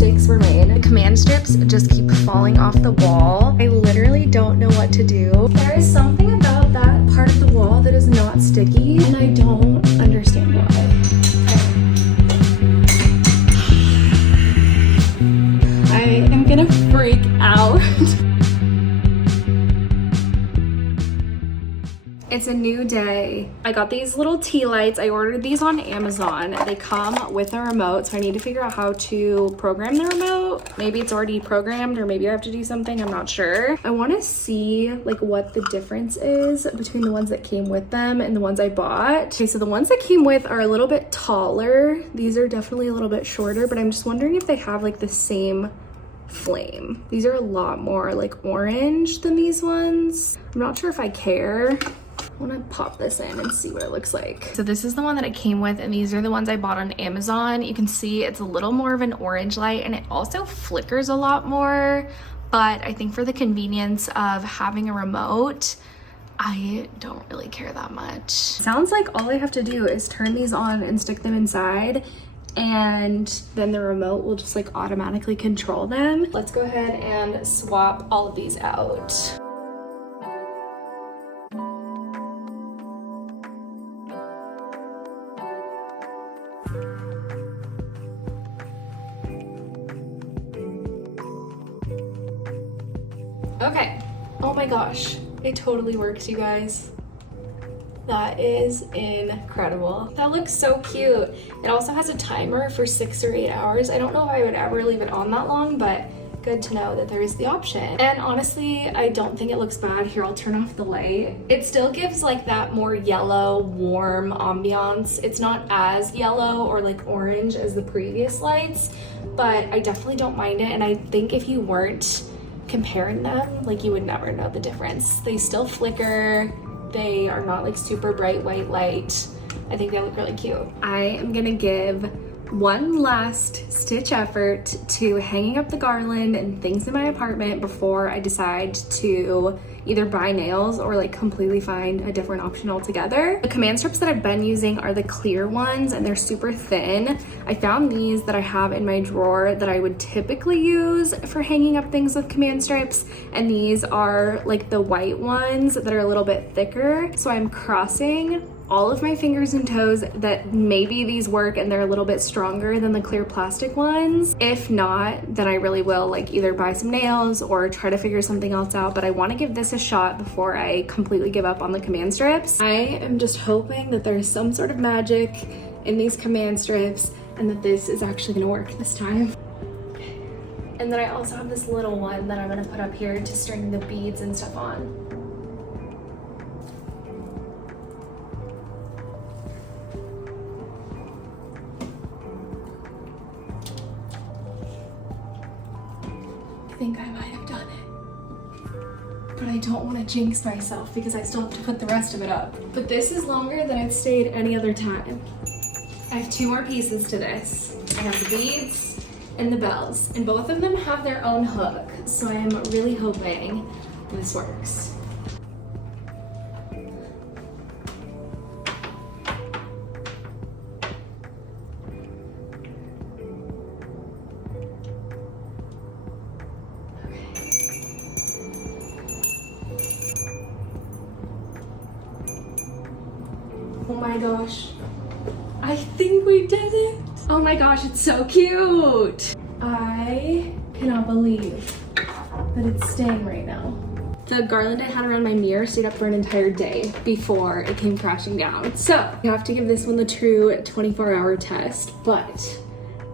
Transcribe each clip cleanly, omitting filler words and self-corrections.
mistakes were made. The command strips just keep falling off the wall. I literally don't know what to do. There is something about that part of the wall that is not sticky, and I don't understand why. I am gonna freak out. It's a new day. I got these little tea lights. I ordered these on Amazon. They come with a remote, so I need to figure out how to program the remote. Maybe it's already programmed, or maybe I have to do something, I'm not sure. I wanna see like what the difference is between the ones that came with them and the ones I bought. Okay, so the ones that came with are a little bit taller. These are definitely a little bit shorter, but I'm just wondering if they have like the same flame. These are a lot more like orange than these ones. I'm not sure if I care. I want to pop this in and see what it looks like. So this is the one that it came with, and these are the ones I bought on Amazon. You can see it's a little more of an orange light, and it also flickers a lot more, but I think for the convenience of having a remote, I don't really care that much. Sounds like all I have to do is turn these on and stick them inside, and then the remote will just like automatically control them. Let's go ahead and swap all of these out. Okay, oh my gosh, it totally works, you guys. That is incredible. That looks so cute. It also has a timer for 6 or 8 hours. I don't know if I would ever leave it on that long, but good to know that there is the option. And honestly, I don't think it looks bad. Here, I'll turn off the light. It still gives like that more yellow, warm ambiance. It's not as yellow or like orange as the previous lights, but I definitely don't mind it. And I think if you weren't comparing them, like you would never know the difference. They still flicker. They are not like super bright white light. I think they look really cute. I am gonna give one last stitch effort to hanging up the garland and things in my apartment before I decide to either buy nails or like completely find a different option altogether. The command strips that I've been using are the clear ones, and they're super thin. I found these that I have in my drawer that I would typically use for hanging up things with command strips, and these are like the white ones that are a little bit thicker. So I'm crossing all of my fingers and toes that maybe these work and they're a little bit stronger than the clear plastic ones. If not, then I really will like either buy some nails or try to figure something else out, but I want to give this a shot before I completely give up on the command strips. I am just hoping that there's some sort of magic in these command strips and that this is actually gonna work this time. And then I also have this little one that I'm gonna put up here to string the beads and stuff on. I think I might have done it, but I don't want to jinx myself because I still have to put the rest of it up. But this is longer than I've stayed any other time. I have 2 more pieces to this. I have the beads and the bells, and both of them have their own hook, so I am really hoping this works. Oh my gosh, I think we did it. Oh my gosh, it's so cute. I cannot believe that it's staying right now. The garland I had around my mirror stayed up for an entire day before it came crashing down. So you have to give this one the true 24-hour test, but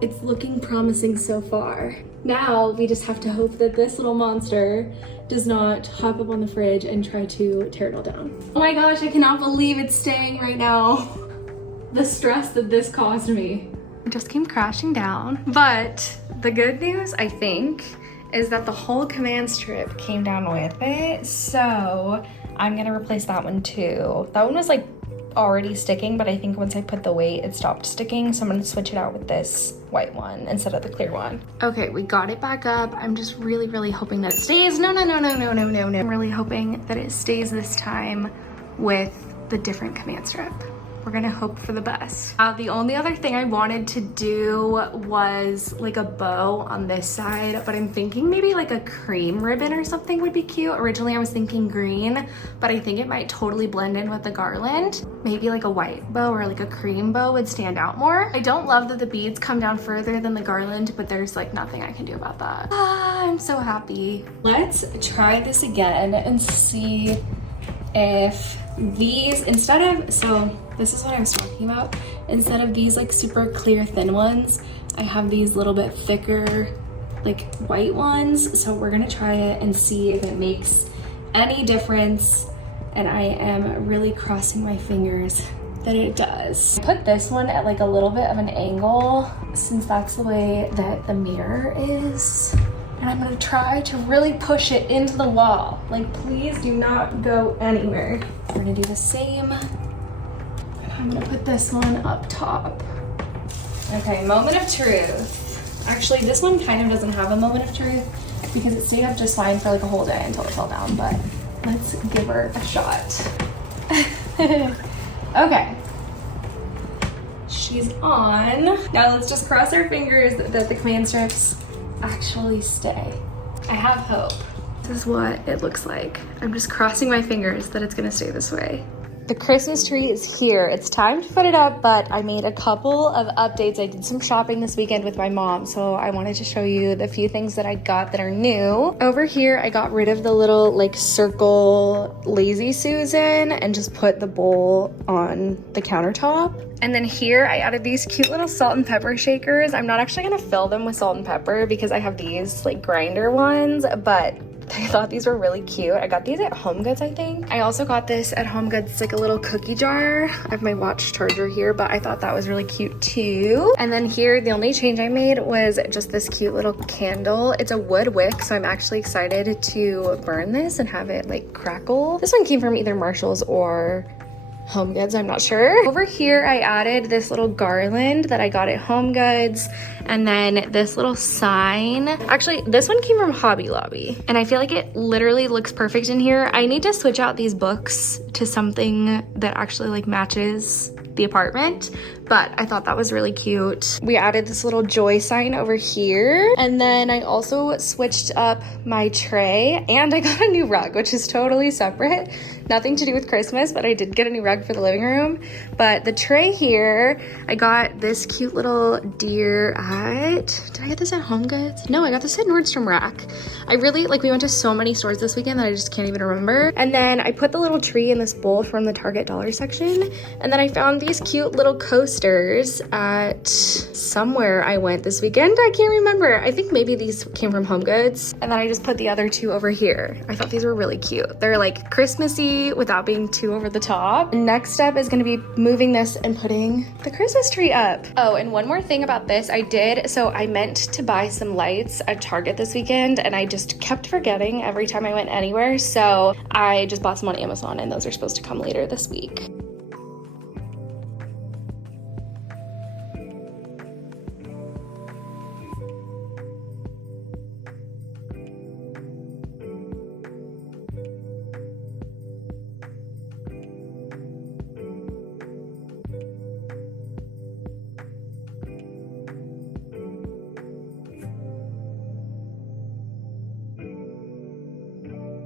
it's looking promising so far. Now we just have to hope that this little monster does not hop up on the fridge and try to tear it all down. Oh my gosh, I cannot believe it's staying right now. The stress that this caused me. It just came crashing down. But the good news, I think, is that the whole command strip came down with it. So I'm gonna replace that one too. That one was like already sticking, but I think once I put the weight, it stopped sticking. So I'm gonna switch it out with this white one instead of the clear one. Okay, we got it back up. I'm just really, really hoping that it stays. No. I'm really hoping that it stays this time with the different command strip. we're gonna hope for the best. The only other thing I wanted to do was like a bow on this side, but I'm thinking maybe like a cream ribbon or something would be cute. Originally I was thinking green, but I think it might totally blend in with the garland. Maybe like a white bow or like a cream bow would stand out more. I don't love that the beads come down further than the garland, but there's like nothing I can do about that. I'm so happy. Let's try this again and see if these, instead of, so this is what I was talking about, instead of these like super clear thin ones, I have these little bit thicker like white ones. So we're gonna try it and see if it makes any difference, and I am really crossing my fingers that it does. I put this one at like a little bit of an angle since that's the way that the mirror is. And I'm gonna try to really push it into the wall. Like, please do not go anywhere. We're gonna do the same. And I'm gonna put this one up top. Okay, moment of truth. Actually, this one kind of doesn't have a moment of truth because it stayed up just fine for like a whole day until it fell down, but let's give her a shot. Okay. She's on. Now let's just cross our fingers that the command strips actually stay. I have hope. This is what it looks like. I'm just crossing my fingers that it's gonna stay this way. The Christmas tree is here. It's time to put it up, but I made a couple of updates. I did some shopping this weekend with my mom, so I wanted to show you the few things that I got that are new. Over here, I got rid of the little like circle Lazy Susan and just put the bowl on the countertop. And then here I added these cute little salt and pepper shakers. I'm not actually gonna fill them with salt and pepper because I have these like grinder ones, but I thought these were really cute. I got these at HomeGoods, I think. I also got this at HomeGoods. It's like a little cookie jar. I have my watch charger here, but I thought that was really cute too. And then here, the only change I made was just this cute little candle. It's a wood wick, so I'm actually excited to burn this and have it like crackle. This one came from either Marshall's or HomeGoods, I'm not sure. Over here, I added this little garland that I got at HomeGoods, and then this little sign. Actually, this one came from Hobby Lobby, and I feel like it literally looks perfect in here. I need to switch out these books to something that actually like matches the apartment, but I thought that was really cute. We added this little joy sign over here, and then I also switched up my tray, and I got a new rug, which is totally separate. Nothing to do with Christmas, but I did get a new rug for the living room. But the tray here, I got this cute little deer at, did I get this at HomeGoods? No, I got this at Nordstrom Rack. I really, like, we went to so many stores this weekend that I just can't even remember. And then I put the little tree in this bowl from the Target dollar section. And then I found these cute little coasters at somewhere I went this weekend. I can't remember. I think maybe these came from HomeGoods. And then I just put the other two over here. I thought these were really cute. They're like Christmassy without being too over the top. Next step is gonna be moving this and putting the Christmas tree up. Oh, and one more thing about this, so I meant to buy some lights at Target this weekend, and I just kept forgetting every time I went anywhere, so I just bought some on Amazon, and those are supposed to come later this week.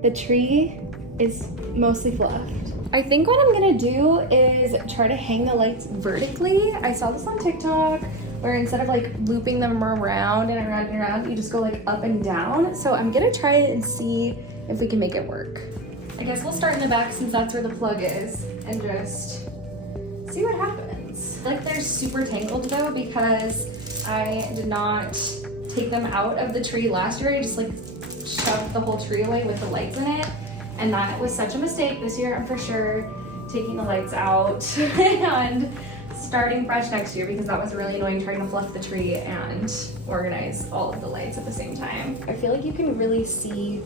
The tree is mostly fluffed. I think what I'm gonna do is try to hang the lights vertically. I saw this on TikTok where instead of like looping them around and around and around, you just go like up and down. So I'm gonna try it and see if we can make it work. I guess we'll start in the back since that's where the plug is and just see what happens. Like they're super tangled though because I did not take them out of the tree last year. I just like shoved the whole tree away with the lights in it, and that was such a mistake. This year I'm for sure taking the lights out and starting fresh next year because that was really annoying trying to fluff the tree and organize all of the lights at the same time. I feel like you can really see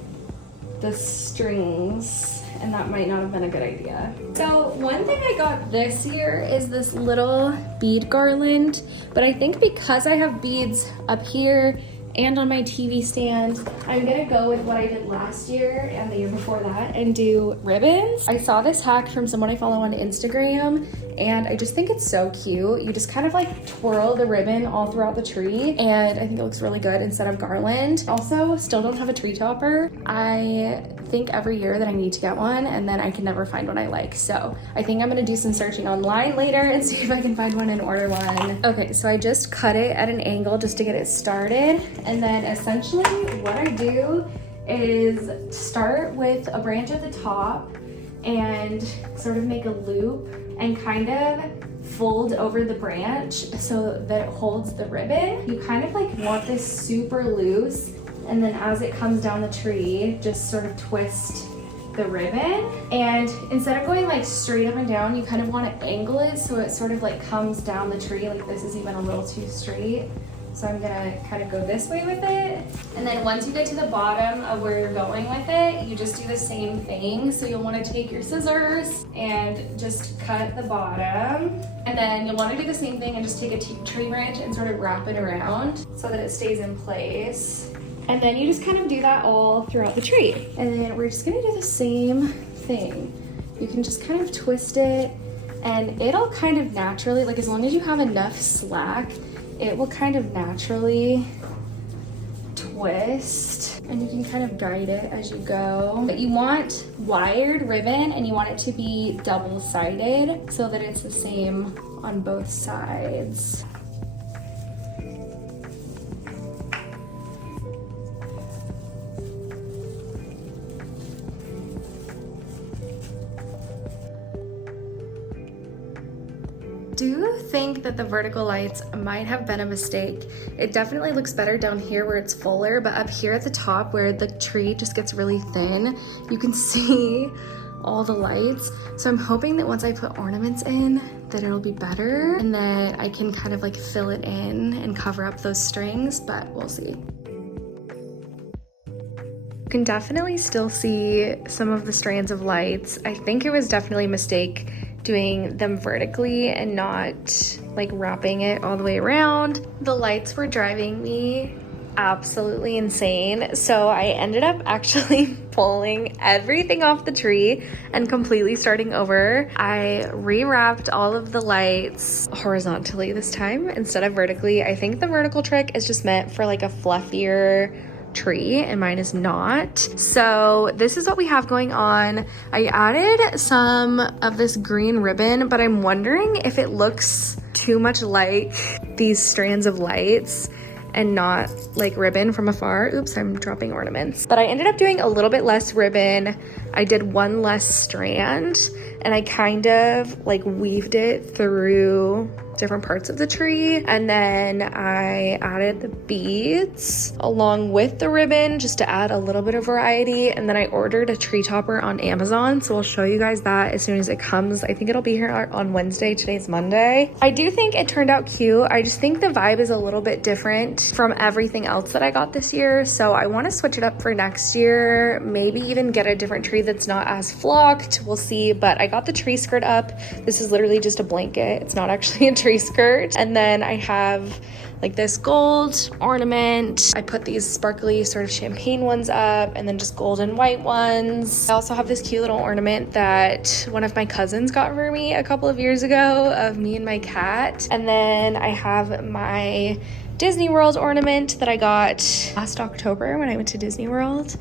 the strings, and that might not have been a good idea. So one thing I got this year is this little bead garland, but I think because I have beads up here and on my TV stand. I'm gonna go with what I did last year and the year before that and do ribbons. I saw this hack from someone I follow on Instagram and I just think it's so cute. You just kind of like twirl the ribbon all throughout the tree and I think it looks really good instead of garland. Also, still don't have a tree topper. I think every year that I need to get one and then I can never find one I like. So I think I'm gonna do some searching online later and see if I can find one and order one. Okay, so I just cut it at an angle just to get it started. And then essentially what I do is start with a branch at the top and sort of make a loop and kind of fold over the branch so that it holds the ribbon. You kind of like want this super loose, and then as it comes down the tree, just sort of twist the ribbon. And instead of going like straight up and down, you kind of want to angle it so it sort of like comes down the tree. Like this is even a little too straight. So I'm gonna kind of go this way with it. And then once you get to the bottom of where you're going with it, you just do the same thing. So you'll wanna take your scissors and just cut the bottom. And then you'll wanna do the same thing and just take a tree branch and sort of wrap it around so that it stays in place. And then you just kind of do that all throughout the tree. And then we're just gonna do the same thing. You can just kind of twist it and it'll kind of naturally, like as long as you have enough slack, it will kind of naturally twist and you can kind of guide it as you go. But you want wired ribbon and you want it to be double-sided so that it's the same on both sides. Do think that the vertical lights might have been a mistake. It definitely looks better down here where it's fuller, but up here at the top where the tree just gets really thin, you can see all the lights. So I'm hoping that once I put ornaments in, that it'll be better and that I can kind of like fill it in and cover up those strings, but we'll see. You can definitely still see some of the strands of lights. I think it was definitely a mistake doing them vertically and not like wrapping it all the way around. The lights were driving me absolutely insane. So I ended up actually pulling everything off the tree and completely starting over. I rewrapped all of the lights horizontally this time instead of vertically. I think the vertical trick is just meant for like a fluffier tree and mine is not. So this is what we have going on. I added some of this green ribbon, but I'm wondering if it looks too much like these strands of lights and not like ribbon from afar. Oops, I'm dropping ornaments. But I ended up doing a little bit less ribbon. I did one less strand and I kind of like weaved it through different parts of the tree. And then I added the beads along with the ribbon just to add a little bit of variety. And then I ordered a tree topper on Amazon. So I'll show you guys that as soon as it comes. I think it'll be here on Wednesday. Today's Monday. I do think it turned out cute. I just think the vibe is a little bit different from everything else that I got this year. So I want to switch it up for next year. Maybe even get a different tree that's not as flocked. We'll see. But I got the tree skirt up. This is literally just a blanket. It's not actually a tree skirt. And then I have like this gold ornament. I put these sparkly sort of champagne ones up and then just gold and white ones. I also have this cute little ornament that one of my cousins got for me a couple of years ago of me and my cat. And then I have my Disney World ornament that I got last October when I went to Disney World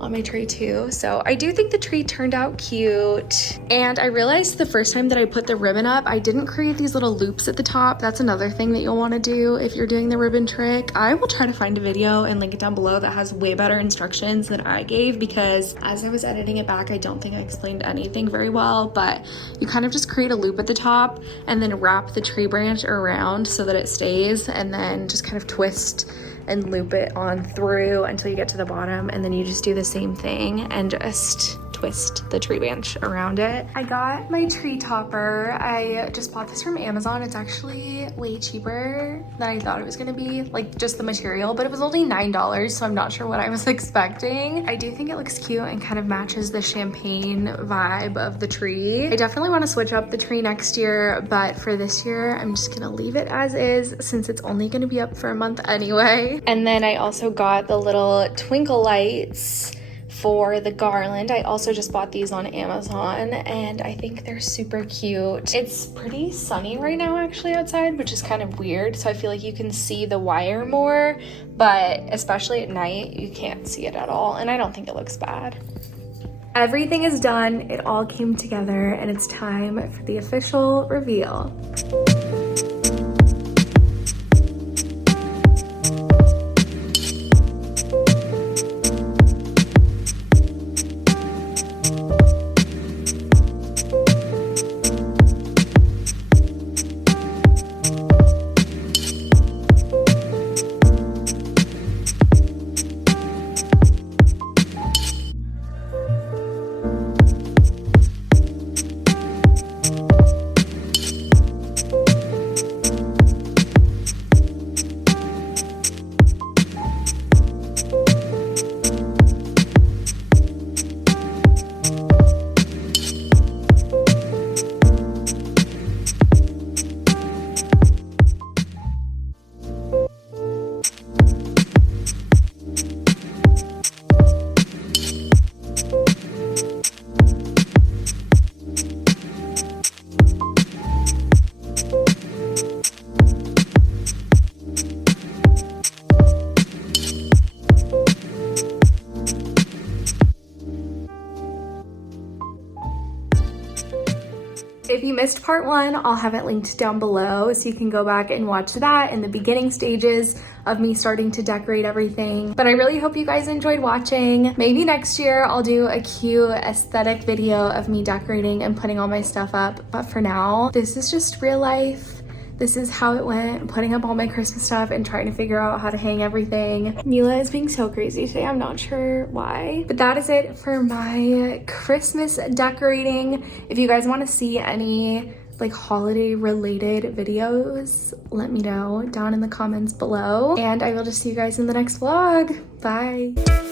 on my tree too. So I do think the tree turned out cute. And I realized the first time that I put the ribbon up, I didn't create these little loops at the top. That's another thing that you'll want to do if you're doing the ribbon trick. I will try to find a video and link it down below that has way better instructions than I gave, because as I was editing it back, I don't think I explained anything very well. But you kind of just create a loop at the top and then wrap the tree branch around so that it stays, and then just kind of twist and loop it on through until you get to the bottom, and then you just do the same thing and just twist the tree branch around it. I got my tree topper. I just bought this from Amazon. It's actually way cheaper than I thought it was gonna be, like just the material, but it was only $9, so I'm not sure what I was expecting. I do think it looks cute and kind of matches the champagne vibe of the tree. I definitely want to switch up the tree next year, but for this year, I'm just gonna leave it as is since it's only gonna be up for a month anyway. And then I also got the little twinkle lights for the garland. I also just bought these on Amazon and I think they're super cute. It's pretty sunny right now actually outside, which is kind of weird. So I feel like you can see the wire more, but especially at night, you can't see it at all. And I don't think it looks bad. Everything is done. It all came together and it's time for the official reveal. If you missed part one, I'll have it linked down below so you can go back and watch that in the beginning stages of me starting to decorate everything. But I really hope you guys enjoyed watching. Maybe next year I'll do a cute aesthetic video of me decorating and putting all my stuff up. But for now, this is just real life. This is how it went, putting up all my Christmas stuff and trying to figure out how to hang everything. Mila is being so crazy today. I'm not sure why. But that is it for my Christmas decorating. If you guys want to see any like holiday related videos, let me know down in the comments below. And I will just see you guys in the next vlog. Bye.